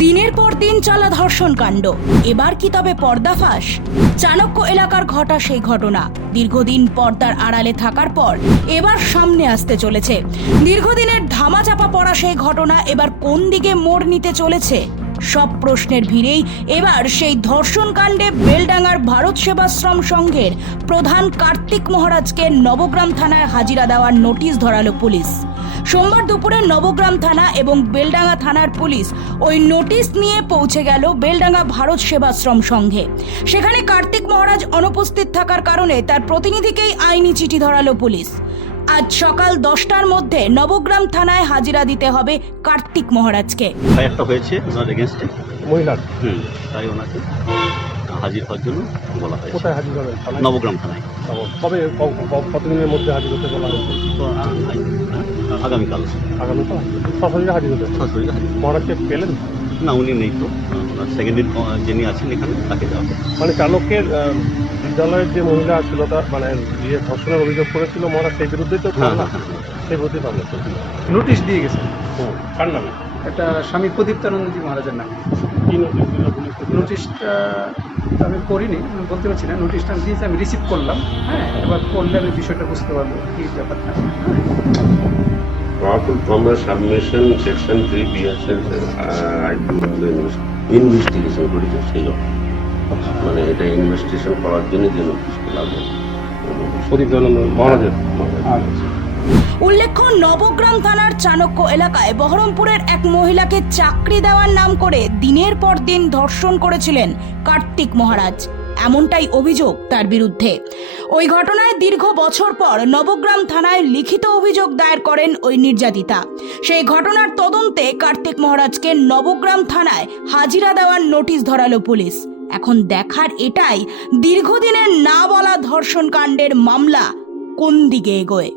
দিনের পর দিন চলা ধর্ষণ কাণ্ড এবার কি তবে পর্দাফাঁস চাণক্য এলাকার ঘটা সেই ঘটনা। দীর্ঘদিন পর্দার আড়ালে থাকার পর এবার সামনে আসতে চলেছে। দীর্ঘদিনের ধামাচাপা পড়া সেই ঘটনা এবার কোন দিকে মোড় নিতে চলেছে? সব প্রশ্নের ভিড়েই এবার সেই ধর্ষণ কাণ্ডে বেলডাঙ্গার ভারত সেবাশ্রম সংঘের প্রধান কার্তিক মহারাজকে নবগ্রাম থানায় হাজিরা দেওয়ার নোটিশ ধরালো পুলিশ। সোমবার দুপুরে নবগ্রাম থানা এবং বেলডাঙ্গা থানার পুলিশ ওই নোটিশ নিয়ে পৌঁছে গেল বেলডাঙ্গা ভারত সেবাশ্রম সংঘে। সেখানে কার্তিক মহারাজ অনুপস্থিত থাকার কারণে তার প্রতিনিধিকেই আইনি চিঠি ধরালো পুলিশ। আজ সকাল দশটার মধ্যে নবগ্রাম থানায় হাজিরা দিতে হবে কার্তিক মহারাজকে। একটা হয়েছে মহিলার? হুম তাই ওনাকে হাজির হওয়ার জন্য বলা হয়েছে। কোথায় হাজির থানায়? নবগ্রাম থানায়। কবে কতদিনের মধ্যে হাজির হতে বলা হয়েছে? হ্যাঁ, আগামীকাল। আগামীকাল? সরাসরি হাজির হতে? সরাসরি হাজির। মহারাজকে পেলেন? না উনি নেই তো। ওনার সেকেন্ড যিনি আছেন এখানে তাকে দেওয়া মানে চালকের বিদ্যালয়ের যে মহিলা ছিল তার মানে যে ধর্ষণের অভিযোগ করেছিল মহারাজ সেই বিরুদ্ধে তো হ্যাঁ মামলা? হ্যাঁ হ্যাঁ। সেই বিরুদ্ধে মামলা নোটিশ দিয়ে গেছে। হুম। কার নামে? একটা স্বামী প্রদীপ্তানন্দজি মহারাজের নামে। নোটিশ? নোটিশটা আমি করিনি আমি বলতে পারছি না। নোটিশটা আমি দিয়েছি আমি রিসিভ করলাম। হ্যাঁ এবার করলে আমি বিষয়টা বুঝতে পারব কি ব্যাপারটা। Powerful Commerce Submission Section 3 BSL I do investigation করেছে সেই। মানে এটা ইনভেস্টিগেশন করার জন্য যে নোটিশটা লাগবে। প্রদীপ মহারাজের। উল্লেখ্য, নবগ্রাম থানার চাণক্য এলাকায় বহরমপুরের এক মহিলাকে চাকরি দেওয়ার নাম করে দিনের পর দিন ধর্ষণ করেছিলেন কার্তিক মহারাজ। এমনটাই অভিযোগ তার বিরুদ্ধে। ওই ঘটনায় দীর্ঘ বছর পর নবগ্রাম থানায় লিখিত অভিযোগ দায়ের করেন ওই নির্যাতিতা। সেই ঘটনার তদন্তে কার্তিক মহারাজকে নবগ্রাম থানায় হাজিরা দেওয়ার নোটিশ ধরালো পুলিশ। এখন দেখার এটাই, দীর্ঘদিনের না বলা ধর্ষণ কাণ্ডের মামলা কোন দিকে এগোয়?